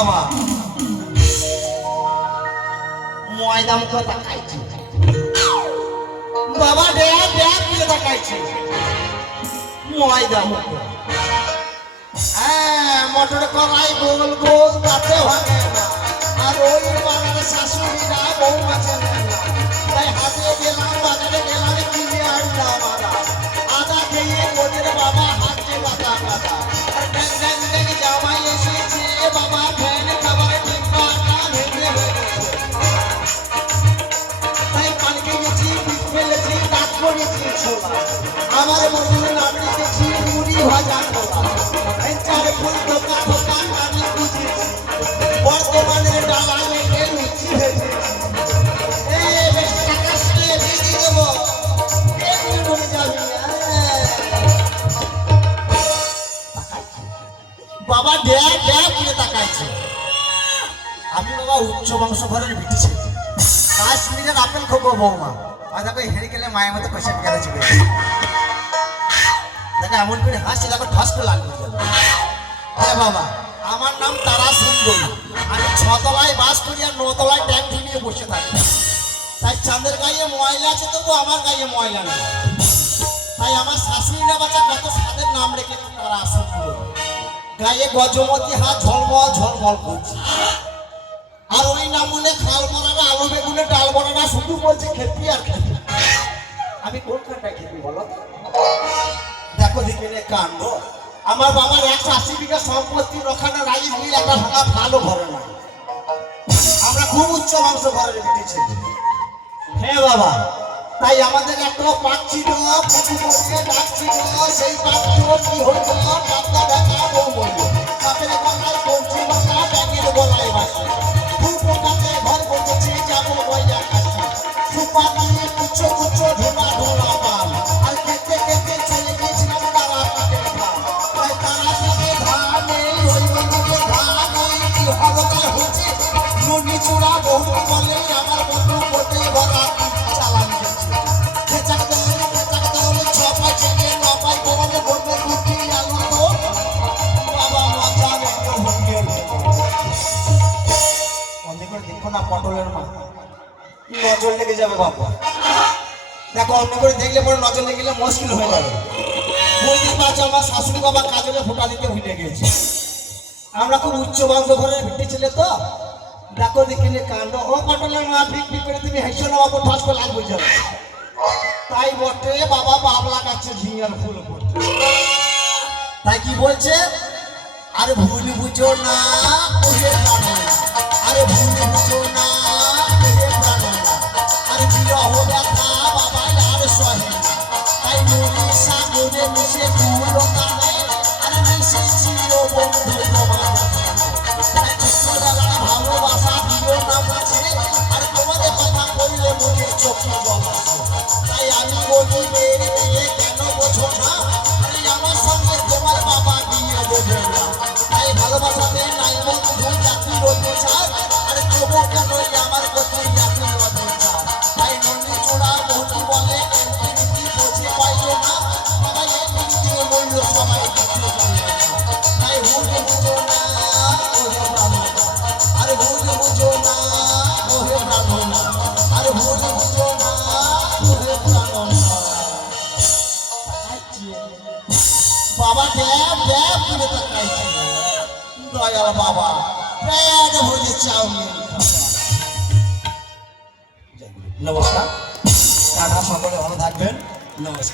বাবা ময়দা মুখ তাকাইছে বাবা দেয়া দেয়া দিয়ে তাকাইছে ময়দা মুখ হ্যাঁ মটর কলাই গোল গোল তাতে ভাঙে না আর ওই বাগানে শাশুড়িরা বউ মাছে নেয় না তাই হাতে গেলাম বাজারে গেলাম কিনে আনলাম আদা খেয়ে ওদের বাবা হাতে বাতা বাতা আর ড্যাং ড্যাং ড্যাং জামাই এসেছে বাবা ফ্যান খাবার ডিব্বাটা ভেঙে ফেলেছে তাই পানকে গেছি পিঠ ফেলেছি দাঁত করেছি ছোলা আমার মধুর নাম রেখেছি মুড়ি ভাজা খোলা চার ফুল ধোকা ধোকা কানি খুঁজেছি বর্তমানের ডালা লেগে লুচি হয়েছে এই বেশ টাকা দিয়ে দিয়ে দেবো এমনি বলে যাবি বাবা দেয়া দেয়া বলে তাকাইছে আমি বাবা উচ্চ বংশ ঘরের বিটিছি কাশ্মীরের আপেল খোকো বৌমা আর দেখো হেরে গেলে মায়ের মতো কষে গেছে দেখো এমন করে হাসছে দেখো ঠস করে লাগবে হ্যাঁ বাবা আমার নাম তারা সুন্দরী আমি 6 তলায় বাস করি আর 9 তলায় ট্যাঙ্ক নিয়ে বসে থাকি তাই চাঁদের গায়ে ময়লা আছে তবু আমার গায়ে ময়লা নেই তাই আমার শাশুড়ি না বাচ্চা কত সাদের নাম রেখে তারা সুন্দরী গায়ে গজমতি হাত ঝলমল ঝলমল করছে আর ওই নাম মনে খাল বড়াটা আলু বেগুনের ডাল বড়াটা শুধু বলছে খেপি আর খেপি আমি কোনখানটা খেপি বলো দেখো দেখে কাণ্ড আমার বাবার 180 বিঘা সম্পত্তি ওখানে রাইস মিল একটা ভাঙা ভালো ঘরে না আমরা খুব উচ্চ বংশ ঘরের বিটেছি হ্যাঁ বাবা তাই আমাদের একটা পাট ছিল পুজো করতে ডাকছিল সেই পাটগুলো কি হইতো পাতলা দেখা বউ বললো তাদের গলায় পৌঁছে বাসা ব্যাগের গলায় বাসা খুব পোকাতে ঘর বসেছে যাবো বইয়া খাচ্ছি সুপা দিয়ে কুচ্ছো কুচ্ছো ঢোলা ঢোলা পাল আর খেতে খেতে চলে গেছিলাম তারা কাটের ধান তাই তারা কাটে ধান নেই ওই মন্দিরে ধান ওই কি হরকাল হচ্ছে নদী চূড়া বহু বলে আমার বন্ধু কোটে ভরা চালান গেছে খেচাক দৌড়ে ছপাই চেনে নপাই বলে বলবে রুটি আলু তো বাবা মজা একটু ভঙ্গে অনেক করে দেখো না পটলের মা নজর লেগে যাবে বাবা দেখো অন্য করে দেখলে পরে নজর লেগে গেলে মুশকিল হয়ে যাবে বইদিন বাচ্চা আমার শাশুড়ি বাবা কাজলে ফোঁটা দিতে ভুলে গেছে আমরা খুব উচ্চ বংশ ঘরের ভিত্তি ছেলে তো দেখো দেখিলে কাণ্ড ও পটলের মা ফিক ফিক করে তুমি হেসো না বাবু ঠাস করে লাগবে যাবে তাই বটে বাবা বাপ লাগাচ্ছে ঝিঙার ফুল পড়তে তাই কি বলছে আরে ভুল বুঝো না ওরে প্রাণ না আরে ভুল বুঝো না ওরে প্রাণ না আরে বিরহ ব্যথা বাবা আর সহে না তাই নদী সাগরে মিশে ফুল কানে আরে মিশে ছিল বন্ধু তোমার তাই ছোটবেলার ভালোবাসা দিও না বুঝে আর তোমাদের কথা বললে মনে চোখে জল আসে তাই আমি বলি মেয়ে কেন বোঝো না আরে আমার সঙ্গে তোমার বাবা বিয়ে দেবে না তাই ভালোবাসাতে নাই বন্ধু জাতির অত্যাচার আরে তবু কেন আমার প্রতি জাতির অত্যাচার তাই নন্দী চূড়া বন্ধু বলে এমনি বোঝে পাইছো না বাবা এই নীতি মূল্য সবাই কিছু জানে না তাই ভুল বুঝো না ওহে ব্রাহ্মণ আরে ভুল বুঝো না ওহে ব্রাহ্মণ আরে ভুল বুঝো না ওহে ব্রাহ্মণ বাবা দেব দেব করে তাকাইছে দয়াল বাবা পেট ভরে চাউমিন নমস্কার টাটা সকলে ভালো থাকবেন নমস্কার।